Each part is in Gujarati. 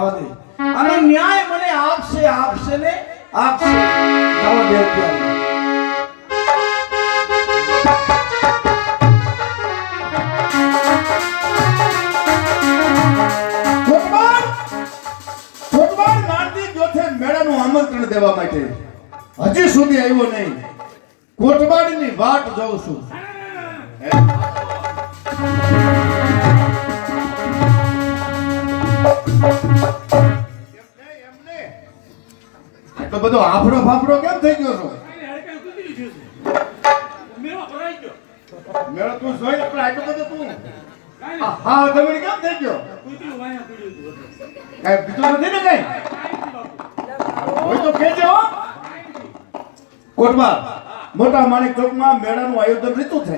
જવા દે અને ન્યાય મને આપશે ને આપશે જવા દે અત્યારે આમંત્રણ દેવા માટે હજી સુધી આવ્યો નહીં. કોટવાડીની વાટ જોઉં છું. તો બધો આફડો ફાફડો કેમ થઈ ગયો છો? મેળો તું જોઈ પણ આટલો બધો તું હા તમે કેમ થઈ ગયો? કઈ બીજું નથી ને કઈ? હોય તો કહેજો હો. કોટમાં મોટા માણેક ચોકમાં મેળાનું આયોજન રીતું છે.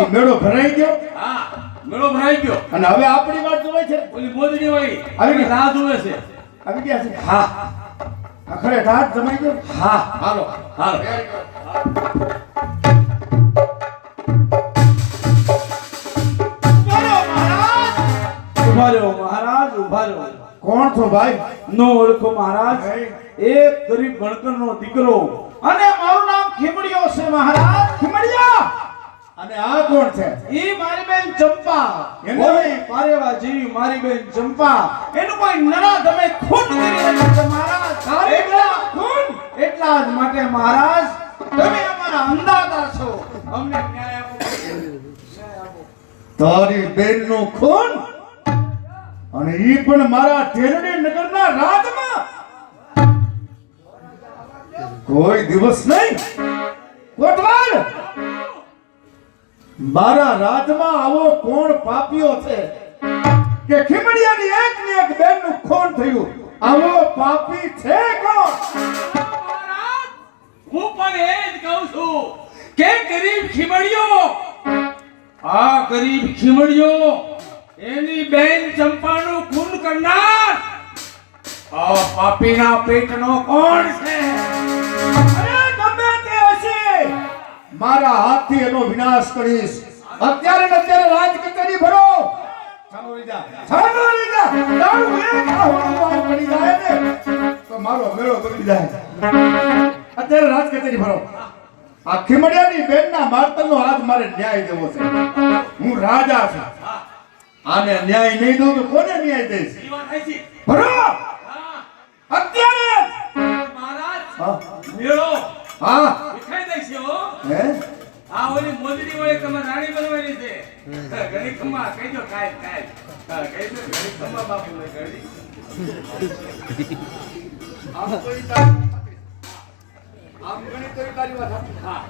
એ મેળો ભરાઈ ગયો. હા મેળો ભરાઈ ગયો અને હવે આપણી વાત જોવાય છે. ઓલી મોદની વાળી આવી રાહ જોવે છે. આવી ગયા છે. હા આખરે ઠાઠ જમાઈ ગયો. હા હાલો હાલો ઉભા રહ્યો મહારાજ ઉભા રહ્યો. કોણ છો ભાઈ? નો ઓળખો મહારાજ. એક ગરીબ ભણકરનો દીકરો અને મારું નામ ખીમડિયો છે મહારાજ. ખીમડિયા. અને આ કોણ છે? ઈ મારી બેન ચંપા. ઓય પારેવા જેવી મારી બેન ચંપા. એનું કોઈ નરા તમે ખૂન કરી રહ્યા છો મહારાજ. એટલા ખૂન એટલા જ માટે મહારાજ તમે અમારા અંદાતા છો. અમને ન્યાય આપો. તારી બેનનું ખૂન અને ઈ પણ મારા ટેરડી નગરના રાજમાં. કોઈ દિવસ નહીં. કોટવાલ મારા રાજમાં આવો કોણ પાપીઓ છે કે ખીમડિયાની એક ને એક બેનનું ખૂન થયું? આવો પાપી છે કોણ? હું પણ એ જ કહું છું કે ગરીબ ખીમડિયો આ ગરીબ ખીમડિયો એની બેન ચંપાનું ખૂન કરનાર આ પાપીના પેટનો કોણ છે? અરે ગમે તે હશે, મારા હાથથી એનો વિનાશ કરીશ. અત્યારે ને અત્યારે રાજ કચેરી ભરો. ચાલો રીજા, ચાલો રીજા. તારું એક આહોળો પડી જાય ને તો મારો મેળો બગડી જાય. અત્યારે રાજ કચેરી ભરો. આ ખીમડિયાની બેનના મારતલનો આજ મારે ન્યાય દેવો છે. હું રાજા છું. આને ન્યાય નહીં દઉં તો કોને ન્યાય દઈશ? ભરો અત્યારે. મહારાજ હા મેળો હા દેખાઈ દઈશ હો. હે આ ઓલી મોદની વાળી તમારે રાણી બનવાની છે. ઘણી ખમ્મા કહેજો કાય કાય કહેજો ઘણી ખમ્મા બાપુ ને ઘણી આમ ઘણી તારી વાત હા.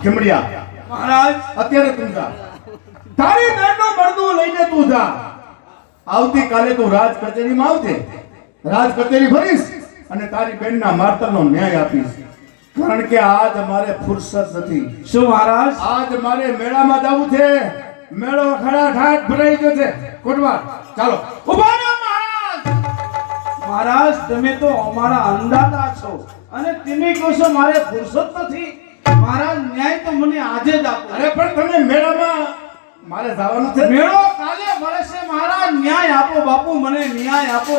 ખીમડિયા મહારાજ અત્યારે તું જા. તારી બેનનો મરદું લઈને તું જા. આવતીકાલે તું રાજ કચેરીમાં આવજે. રાજ કચેરી ભરીશ અને તારી બેનના મારતલનો ન્યાય આપીશ. કારણ કે આજ મારે ફુરસત નથી. શું મહારાજ? આજ મારે મેળામાં જવું છે. મેળો ખડાઠાઠ ભરાઈ ગયો છે. કોટવા ચાલો. ઉભા રહો મહારાજ. મહારાજ તમે તો અમારા અંદાતા છો અને તમે કહો છો મારે ફુરસત નથી. મહારાજ ન્યાય તો મને આજે જ આપો. અરે પણ તમે મેળામાં મારે જવાનું છે. મેળો કાલે ભરશે મહારાજ. ન્યાય આપો બાપુ, મને ન્યાય આપો.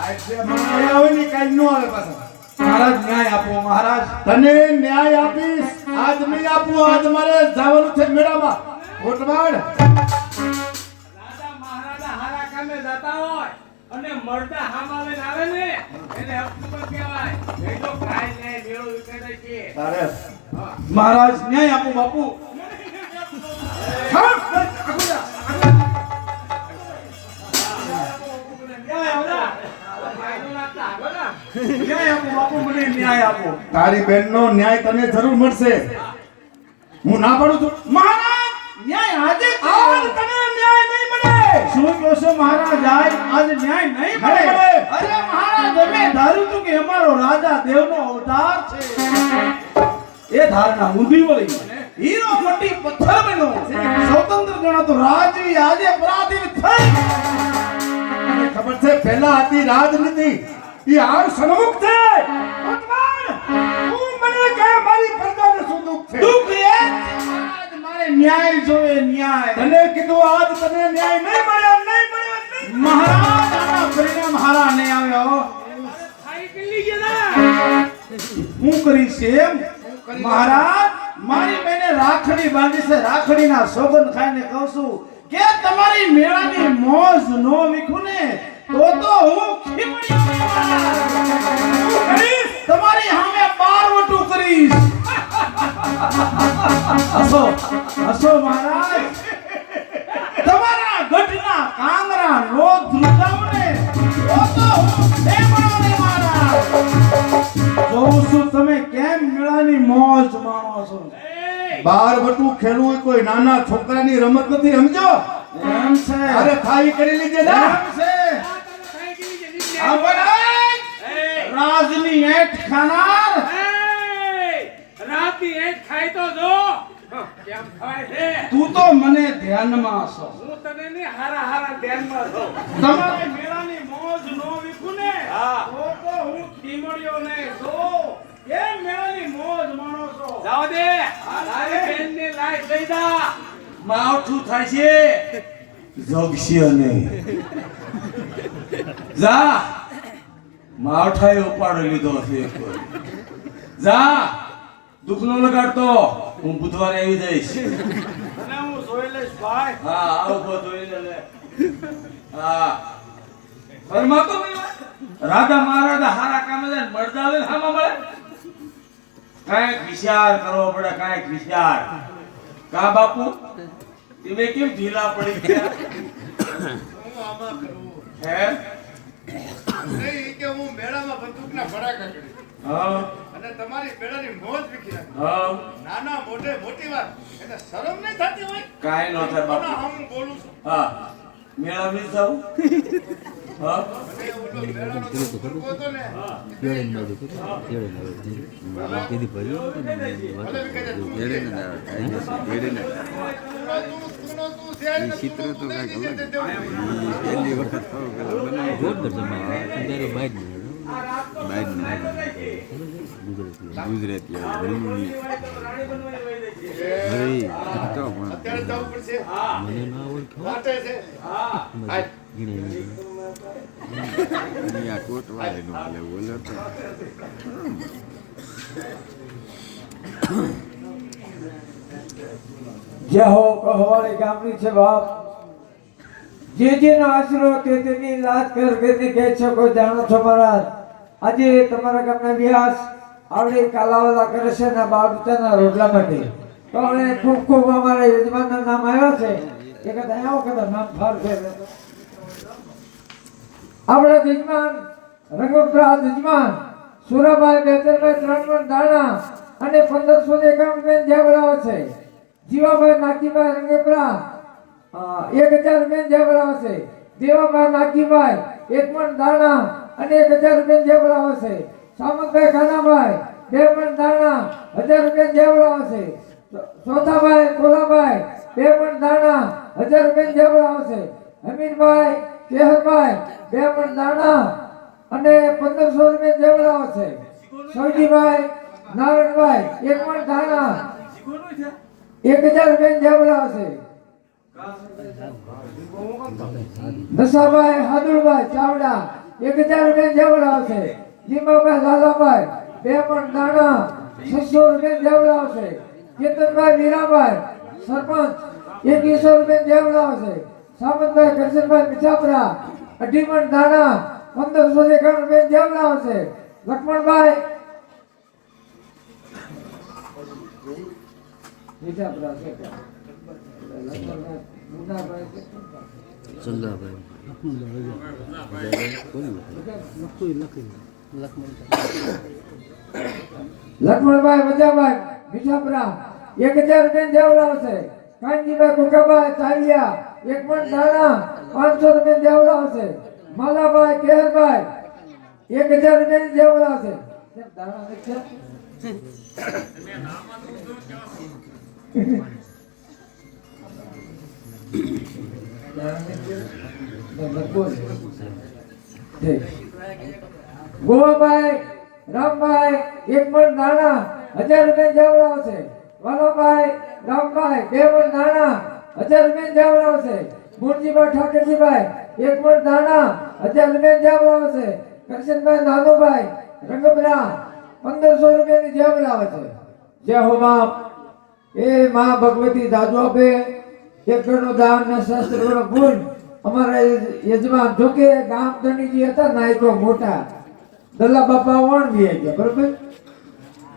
આજે મને આવે ને કાઈ નો આવે પાછા. મહારાજ ન્યાય આપો મહારાજ. તને ન્યાય આપીશ. આજ નહીં આપું. આજ મારે જવાનું છે મેળામાં. કોટવાડ રાજા મહારાજા હારા કામે જતા હોય અને મરદા હામાવે આવે ને એને અપશુકન કહેવાય. એ તો કાઈ નહીં મેળો વિખેરાય છે. તારે મહારાજ ન્યાય આપો બાપુ. હા ન્યાય આપો બાપુ, મને ન્યાય આપો. તારી બેનનો ન્યાય તને જરૂર મળશે. હું ના પાડું છું. મહારાજ ન્યાય આજે આજ તને ન્યાય નહીં મળે. શું કહો છો મહારાજ? આજ ન્યાય નહીં મળે? નહીં મળે. અરે મહારાજ અમે ધાર્યું હતું કે અમારો રાજા દેવનો અવતાર છે. એ ધારણા ઊંધી વળી. હીરો મટી પથ્થર બન્યો. સ્વતંત્ર ગણાતો રાજવી આજે પરાધીન થઈ. તને ખબર છે પહેલા હતી રાજનીતિ. એ આવ સન્મુખ છે. કોટવાડ તું મને કહે મારી પ્રજાને શું દુઃખ છે? દુઃખ એ જ છે મહારાજ, મારે ન્યાય જોવે ન્યાય. તને કીધું આજ તને ન્યાય નહીં મળે. નહીં મળે. મહારાજ આના પરિણામ હારા નહીં આવ્યો. થાય કેટલી ગયા હું કરીશ એમ મહારાજ મારી બેને રાખડી બાંધી છે. રાખડીના સોગંદ ખાઈને કહું છું કે તમારી મેળાની મોજ નો વીખું ને તો હું ખીમડીઓ કરીશ. તમારી સામે બારવટું કરીશ. હસો હસો મહારાજ. તમારા ગઢના કાંગરા નો ધ્રુજાવને તો હું ખેમણો ને મહારાજ. જોઉં છું તમે કેમ મેળાની મોજ માણો છો. બાર બટું ખેલવું એ કોઈ નાના છોકરાની રમત નથી, સમજો? એમ છે અરે ખાઈ કરી લીજે ને. એમ છે આ બનાય રાજની એઠ ખાનાર. રાતી એક ખાય તો જો કેમ ખાય છે. તું તો મને ધ્યાનમાં છો. હું તને ને હારા હારા ધ્યાનમાં છું. તમારે મેળાની મોજ નો વીખું ને હા. તો હું ખીમડ્યો ને જો કેમ મેળાની મોજ માણો છો. જાઓ દે તારી બેનને લાઈ દઈ દા. માવઠું થાય છે. જોગશી નહીં જા માવઠાએ ઉપાડો લીધો છે એક વાર. જા દુઃખ નો લગાડતો. હું બુધવારે આવી જઈશ. અને હું જોઈ લઈશ ભાઈ. હા આવો બધો લે. હા ફરમાતો રાધા મહારાજા હારા કામે જાય મળતા આવે હામાં મળે. કાંઈક વિચાર કરવો પડે, કાંઈક વિચાર. કા બાપુ તમે કેમ ઢીલા પડી ગયા હે? નહીં કે હું મેળામાં બંદૂકના ફટાકા કરી હા અને તમારી મેળાની મોજ વીખી નાખી. હા નાના મોઢે મોટી વાત, એને શરમ નહીં થતી હોય? કાંઈ ન થાય બાપુ. હું બોલું છું. હા મેળા મિલ જાવ. હા અને ઓલો મેળાનો છોકરો હતો ને, તું છે ને, ચિત્ર તો તું કાંઈક નહીં અલગ. દેવું. પહેલી વખત થયું પેલા બનાવ્યું. જોરદાર જમાય. ત્યારે બાઈક ગુજરાતી રાણી આવે. અત્યારે જવું પડશે. મને ના ઓળખો વાટે છે. હાય. આ કોટ વાળે નો બોલે બોલે તો જય હો કહોવાળી ગામની છે બાપ. જે જેનો આશરો તે તેની લાજ કર કે કહે છો જાણો છો મહારાજ. આજે તમારા ગામના વ્યાસ આવડે કાલાવાલા કરે છે ને બાળુચાના રોટલા માટે તો હવે ખૂબ ખૂબ અમારા યજમાનના નામ આવ્યા છે. એ કદાચ આવો કદાચ નામ ફાર છે. આપણા યજમાન રંગપ્રાદ યજમાન સુરાભાઈ બેતરભાઈ 3 મણ દાણા અને 1551 બેન જેવડાવે છે. જીવાભાઈ નાકીભાઈ રંગપરા 1000 બેન જેવડાવે છે. દેવાભાઈ નાકીભાઈ 1 મણ દાણા અને 1000 બેન જેવડાવે છે. સામંતભાઈ ખાનાભાઈ 2 મણ દાણા 1000 બેન જેવડાવે છે. ચોથાભાઈ કોલાભાઈ 2 મણ દાણા 1000 બેન જેવડાવે છે. હમીરભાઈ કેહરભાઈ 2 મણ દાણા અને 1500 બેન જેવડાવે છે. સૌજીભાઈ નારાયણભાઈ 1 મણ દાણા 1000 બેન જેવડાવે છે. દશાભાઈ હાદુરભાઈ ચાવડા 1000 બેન જેવડાવે છે. લીમાભાઈ લાલાભાઈ 2 મણ દાણા 600 બેન જેવડાવે છે. કેતનભાઈ વીરાભાઈ સરપંચ 2100 બેન જેવડાવે છે. સામંતભાઈ કરશનભાઈ મીઠાપરા 2 મણ દાણા 1551 બેન જેવડાવે છે. લક્ષ્મણભાઈ મીઠાપરા છે. લક્ષ્મણભાઈ મુન્નાભાઈ લક્ષ્મણભાઈ વજાભાઈ મીઠાપરા 1000 બેન જેવડાવે છે. કાનજીભાઈ કુકાભાઈ તાલિયા 1 મણ દાણા 500 બેન જેવડાવે છે. માલાભાઈ કેહરભાઈ 1000 બેન જેવડાવે છે. દાણા નથી ગોવાભાઈ રામભાઈ 1 મણ દાણા 1000 બેન જેવડાવે છે. વાલાભાઈ રામભાઈ 2 મણ દાણા 1000 બેન જેવડાવે છે. મુરજીભાઈ ઠાકરજીભાઈ એક મણ ધાણા 1000 રૂપિયા જેબ લાવે છે. કરશનભાઈ નાનુભાઈ રંગપરા 1500 રૂપિયાની જેબ લાવે છે. જય હો માં. એ માં ભગવતી દાદુ આપે એક ગણો દાન ને શાસ્ત્રનો ગુણ. અમારા યજમાન જોકે ગામ ધણીજી હતા ના એ તો મોટા દલ્લા બાપા વણવી ગયા બરોબર.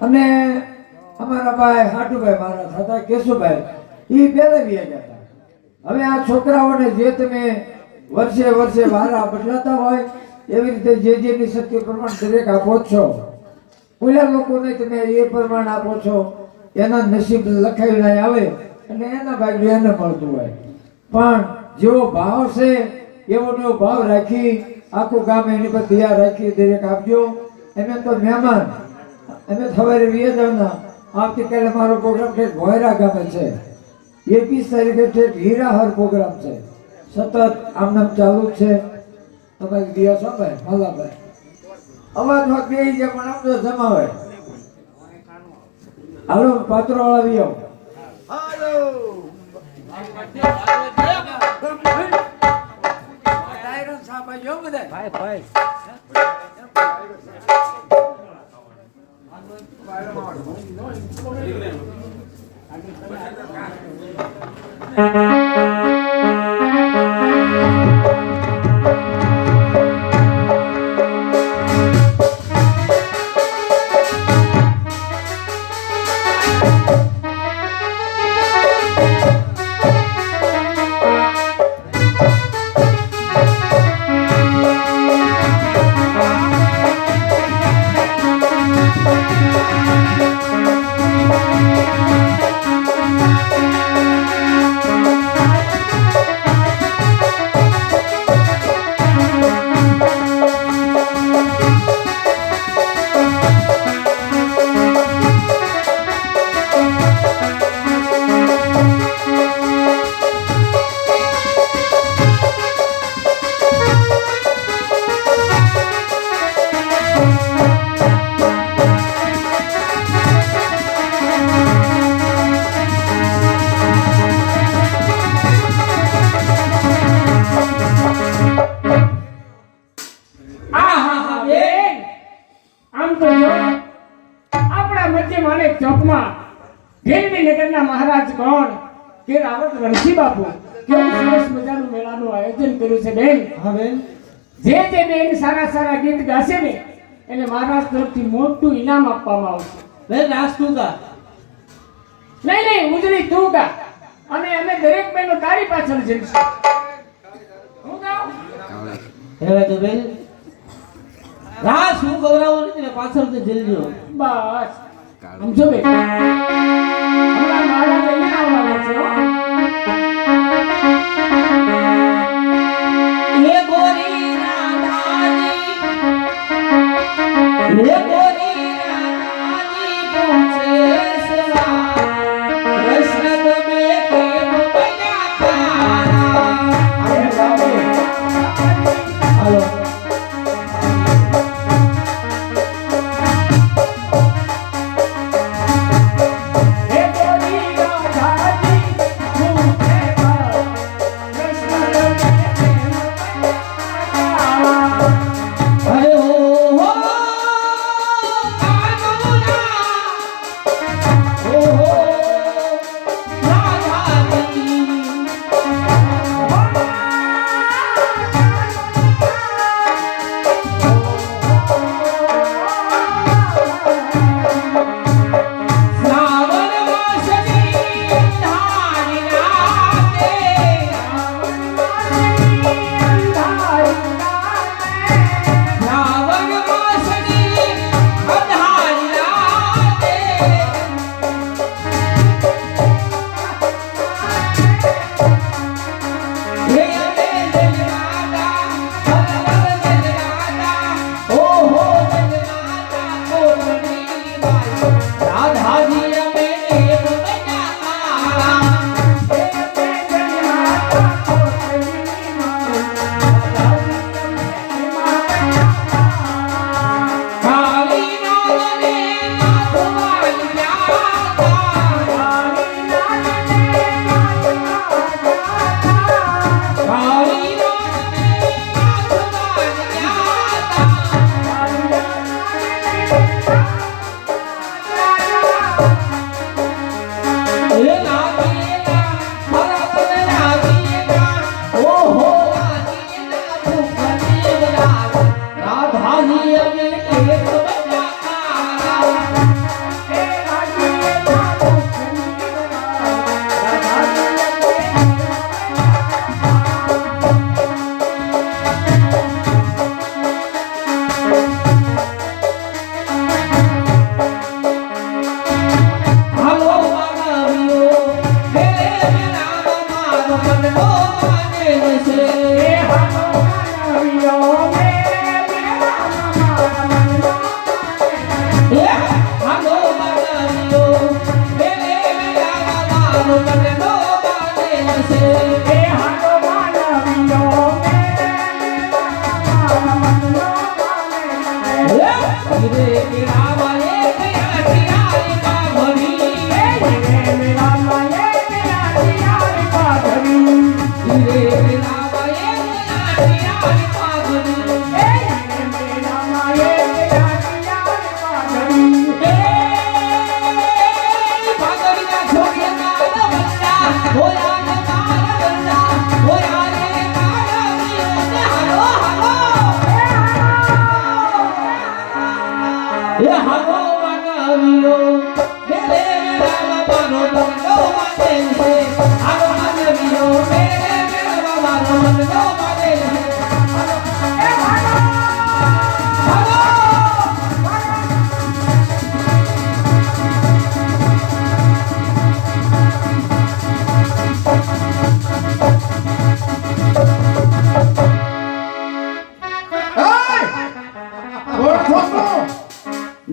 અને અમારા ભાઈ હાટુભાઈ મારા હતા કેશુભાઈ ઈ બેલેવી ગયા હતા. હવે આ છોકરાઓને જે તમે વર્ષે વર્ષે વારા બદલાતા હોય એવી રીતે જે જેની શક્તિ પ્રમાણે દરેક આપો છો. ઓલા લોકોને તમે એ પ્રમાણે આપો છો એના નસીબ લખાયેલા આવે અને એના ભાગ્ય એને મળતું હોય. પણ જેવો ભાવ છે એવો નો ભાવ રાખી આખું ગામ એની પર દયા રાખી દરેક આપજો. એમે તો મહેમાન અમે સવારે વિયેજના આવતીકાલે મારો પ્રોગ્રામ છે ભોયરા ગામે છે. 21 તારીખે છે હીરાહર પ્રોગ્રામ છે. સતત આમનામ ચાલુ જ છે. તમારી દિયા છો ભાઈ મલાભાઈ અવાજમાં બે છે પણ આમ તો જમાવે. હાલો પાત્રો વાળા વિયો. મહારાજ કોણ કે રાવત રણજી બાપુ કેવું સરસ મજાનું મેળાનું આયોજન કર્યું છે બેન. હા બેન. જે બેન સારા સારા ગીત ગાશે ને એને મહારાજ તરફથી મોટું ઇનામ આપવામાં આવશે. બેન રાસ તું ગા. નહીં ઉજળી તું ગા અને અમે દરેક બહેનો તારી પાછળ જઈશું. હું ગાઉં? હવે તો બેન રાસ હું ગૌરાવું નથી ને પાછળ તો જલ્દી બસ સમજો બેન. હમણાં મહારાજ અહીંયા આવવાના છે હો. ये गोरी राधाजी ये गोरी राधाजी पूछे सवा कृष्ण तुम्हें प्रेम बना હાલો. હે ગોરી રાધાજી પૂછે કૃષ્ણ अरे हो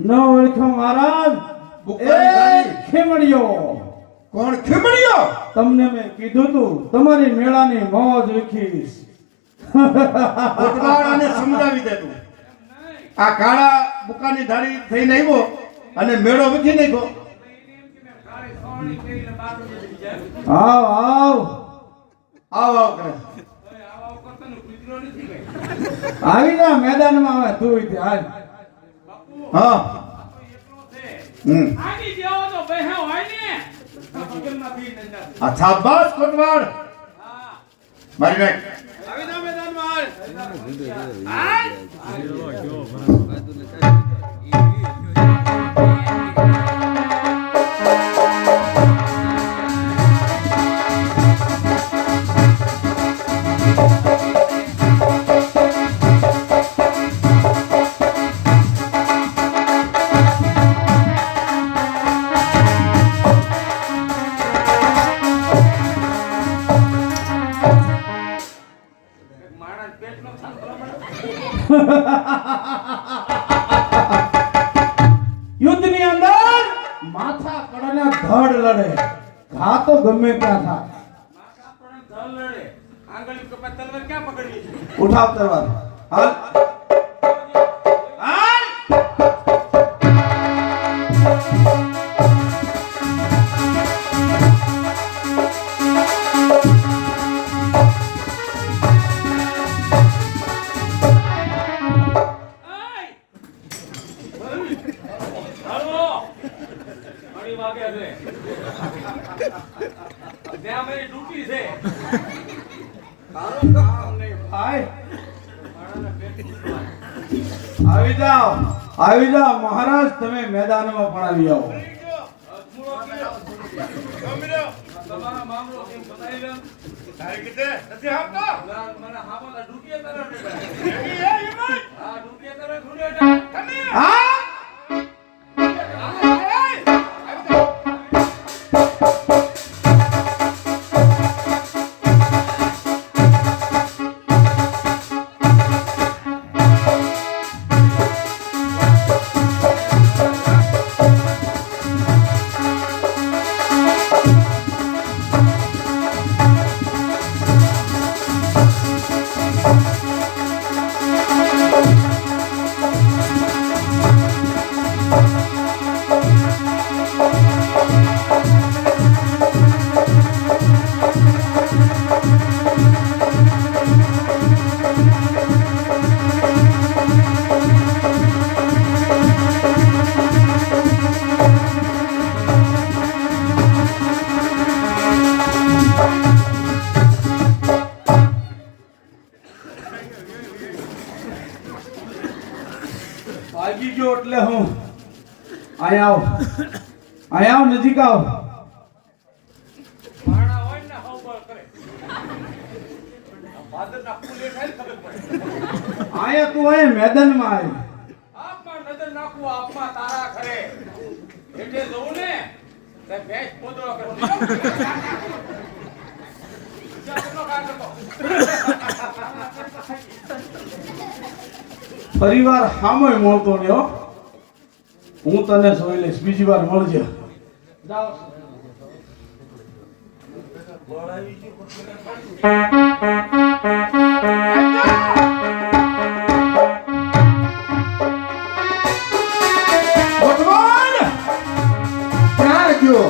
ન ઓળખો મહારાજ બુકાની એ રાણી. ખીમડીયો કોણ ખીમડીયો? તમને મેં કીધું તું તમારી મેળાની મોજ વીખીશ કોટવાળાને સમજાવી દે તું. આ કાળા બુકાની ધારી થઈને આવ્યો અને મેળો વીખી નાખ્યો. આવ આવ આવ આવ કરે. આવી જા મેદાનમાં આવે તું હાલ હા હમ આની જેવો તો બેહ્યો હોય ને પગલમાં ભી ન જાતો. આ શાબાશ કોટવાળ. મારી નાખ. આવી જા મેદાનમાં માણસ પેટનો થાંભલો યુદ્ધની અંદર માથા કડાના ધડ લડે ઘા તો ગમે ત્યાં થાય માથા પર ધલ લડે આંગળી કપા તલવાર ક્યાં પકડવી છે ઉઠાવ તલવાર હાલ હાલ હાલો ઘણી વાગે છે ત્યાં મારી ડ્યુટી છે તારું કામ નહીં ભાઈ મારાના પેટ આવી જાઓ મહારાજ તમે મેદાનમાં પણ આવી આવો તમારા મામલો કેમ બતાવી લો તારી કીધે નથી આપતો. મને હામલા ડૂબીએ તરફ હા ડૂબીએ તરફ હા ભાગી ગયો એટલે હું અહીંયા આવ, અહીંયા આવ, નજીક આવ. માણા હોય ને હવબળ કરે ભાદરના ફૂલ એઠાય ખબર પડે. અહીંયા તું અહીંયા મેદાનમાં આવી. આપમાં નજર નાખું આપમાં તારા ખરે એટલે જવું ને તે ભેંસ પોદળો કરો પરિવાર સામે મળતો ને હો. હું તને જોઈ લઈશ, બીજી વાર મળજે. જાઓ ભગવાન ક્યાં ગયો?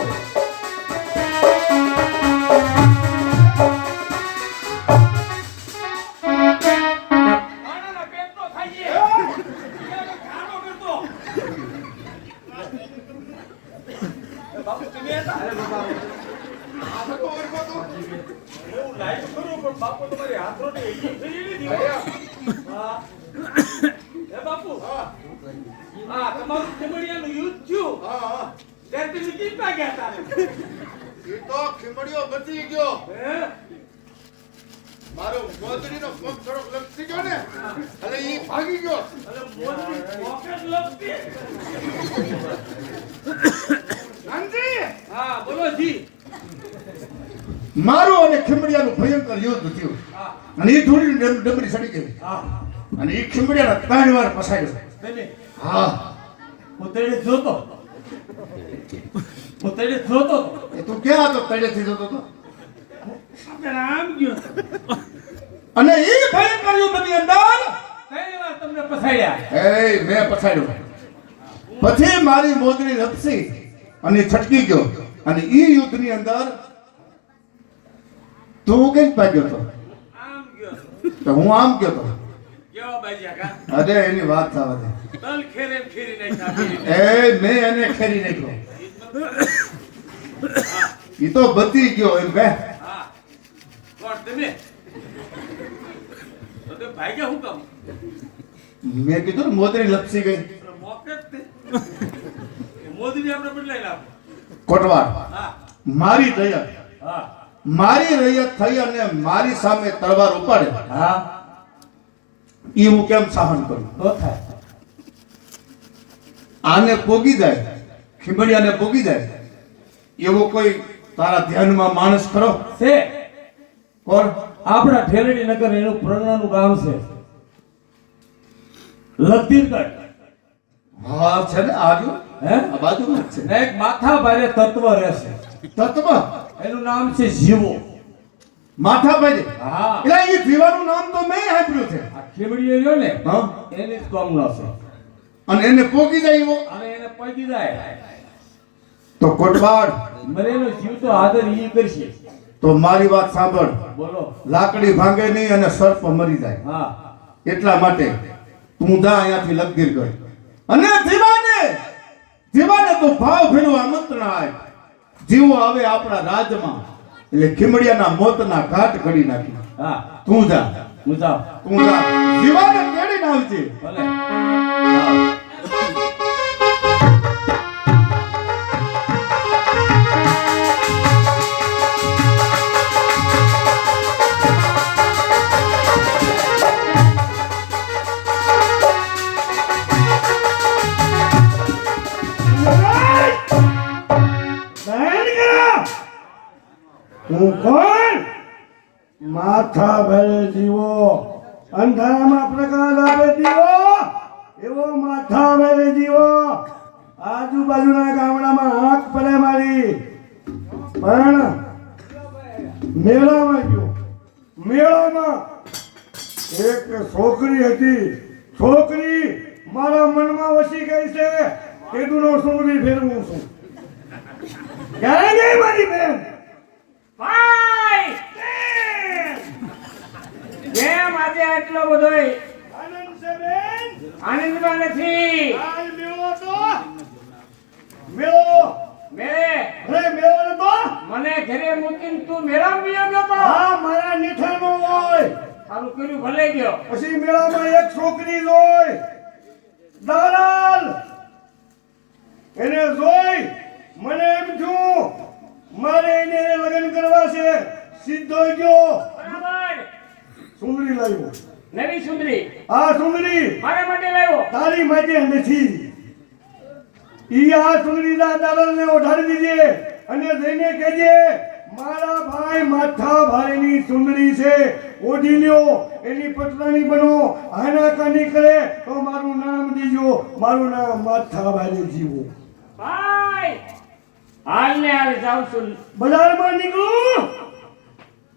માણાના પેટનો ખાઈ જાય ખાનો કરતો બાપુ તમે હતા એવું લાઈટ કરું પણ બાપુ તમારી હાથો ને એકી ફેરી લીધી હા એ બાપુ હા તમારું ખીમડિયાનું યુદ્ધ થયું ત્યારે તમે કેટલા ગયા હતા એ તો ખીમડીઓ બચી ગયો. હે મારો ગોદડીનો પગ થોડોક લપસી ગયો ને એટલે ઈ ભાગી ગયો. અરે મોજની પોકેટ લપટી ગાંધી હા બોલો જી મારું અને ખીમડિયાનું ભયંકર યુદ્ધ થયું હા અને એ ધૂળની ડમરી સડી ગઈ હા અને એ ખીમડિયાના 3 વાર પસાડ્યો. તમે હા પોતેડે જોતો પોતેડે જોતો એ તું ક્યાં હતો? તળેથી જતો હતો. આપણે આમ ગયો અને એ ભયંકર યુદ્ધની અંદર કઈ વાર તમને પસાડ્યા એ મેં પછાડ્યો. પછી મારી મોજડી લપસી અને છટકી ગયો અને ઈ યુદ્ધની અંદર તું કઈ ભાગ્યો હતો? આમ ગયો તો હું આમ ગયો હતો. કેવો બાજ્યા કા અરે એની વાત થવા દે. તલ ખેરે ખેરી નાખ્યા એ મેં એને ખેરી નાખ્યો. ઈ તો બચી ગયો એમ કે. હા કોણ તમે તો તે ભાગ્યા હું કામ મેં કીધું ને મોજડી લપસી ગઈ. મોકે જ તે મોદી આપણે બદલાઈ નાખો કોટવાડ હા મારી રૈયત હા મારી રૈયત થઈ અને મારી સામે તલવાર ઉપાડે હા, ઈ હું કેમ સહન કરું? તો થાય. આને પોગી જાય, ખીમડિયાને પોગી જાય એવો કોઈ તારા ધ્યાનમાં માણસ ખરો? છે કોણ? આપણા ઠેલડી નગર એનું પ્રજ્ઞાનું ગામ છે લગદીરગઢ. હા છે ને આજુ હે આ બાજુમાં જ છે. ને એક માથા ભારે તત્વ રહેશે, તત્વ એનું નામ છે જીવો. માથાભાઈ હા, એટલે એ જીવાનું નામ તો મેં સાંભળ્યું છે. આ ખીમડીઓ રહ્યો ને હા એની જ કોમનો છે અને એને પોગી જાય એવો અને એને પગી જાય તો કોટવાડ મરેલો જીવ તો આદર ઈ કરશે. તો મારી વાત સાંભળ. બોલો. લાકડી ભાંગે નહીં અને સર્પ મરી જાય. હા, એટલા માટે તું જા અહીંયાથી લગદીર ગઈ અને જીવાને તો ભાવ ભેળું આમંત્રણ આય. જીવો આવે આપણા રાજમાં એટલે ખીમડિયાના મોતના ઘાટ ઘડી નાખી. હા, તું જા, હું જાઉં. તું જા, જીવાને તેડીને આવજે. ભલે. હા. હું કોણ? માથા ભરે જીવો, અંધારામાં પ્રકાશ આપે જીવો, એવો માથા ભરે જીવો. આજુબાજુના ગામડામાં આંખ પડે મારી, પણ મેળામાં ગયો. મેળામાં એક છોકરી હતી. છોકરી મારા મનમાં વસી ગઈ છે. કેદુનો સુંદરી ફેરવું છું. ક્યાં ગઈ મારી બેન? ભાઈ કેમ આજે આટલો બધોય આનંદ છે બેન? આનંદમાં નથી કાલ મેળો તો મેળો મેળે અરે મેળો નતો? મને ઘરે મૂકીને તું મેળામાં ગયો નતો હા મારા નીઠાનો હોય. સારું કર્યું ભલે ગયો પછી મેળામાં એક છોકરી જોઈ. દાડા એને જોઈ મને એમ થયું મારે એને લગ્ન કરવા છે. સીધો ગયો બરાબર. સુંદરી લાવ્યો. નવી સુંદરી આ સુંદરી મારા માટે લાવ્યો. તારી માટે નથી. ઈ આ સુંદરી ના દાદરને ઓઢાડી દીજે અને જઈને કહેજે મારા ભાઈ માથા ભાઈની સુંદરી છે, ઓઢી લ્યો, એની પટરાણી બનો. આનાકાની કરે તો મારું નામ દીજો, મારું નામ માથા ભાઈ જીવો. ભાઈ હાલ ને હાલ જાઉં છું. બજારમાં નીકળું,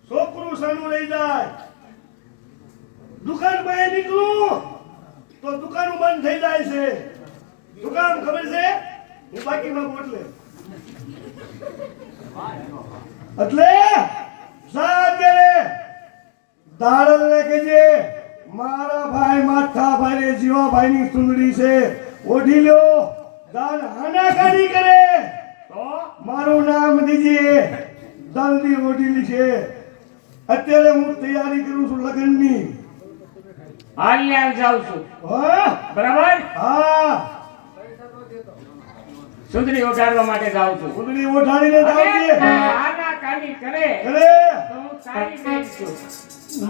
છોકરું સાનું લઈ જાય. દુકાન પાસે નીકળું તો દુકાનો બંધ થઈ જાય છે. દુકાન ખબર છે હું બાકીમાં બોટલે એટલે સાગરે દાડલને કહેજે મારા ભાઈ માથા ભાઈ જીવાભાઈની સુંદરી છે, ઓઢી લ્યો. દાન આનાકાની કરે તો મારું નામ દીજે, જલ્દી ઓઢીલી છે. અત્યારે હું તૈયારી કરું છું લગ્નની. હાલ ને હાલ જાઉં છું. હા બરાબર. હા સુંદરી ઓઢાડવા માટે જાઉં છું. સુંદરી ઓઢાડીને જાવજે. આનાકાની કરે અરે તો હું તારી બેન છું.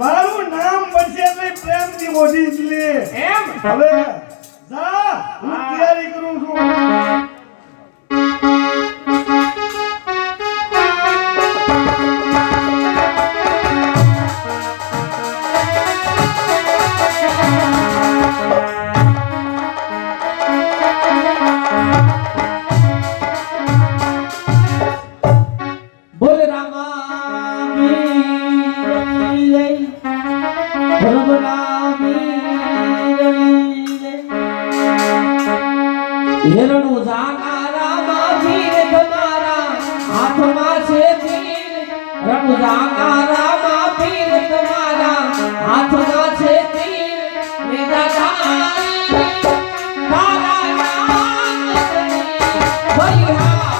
મારું નામ બનશે એટલે પ્રેમથી ઓઢી જ લે. એમ હવે જા, હું તૈયારી કરું છું. બોલ રામા મીરી લે, ધર્મ નામી લે. હેરણું જાનારા માથીર તમારા હાથમાં છે તીર. રણું જાનારા માથીર તમારા હાથમાં છે તીર. લે દાદા તારા નામ બલિહારી.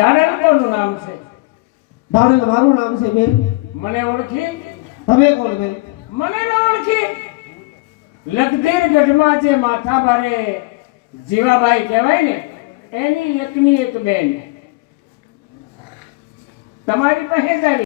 દાડલ કોનું નામ છે? દાડલ મારું નામ છે બેન. મને ઓળખી? તમે કોણ બેન? મને ન ઓળખી? લખધીર ગઢમાં જે માથા ભારે જીવાભાઈ કહેવાય ને એની એકની એક બેન તમારી પાસે જ આવી.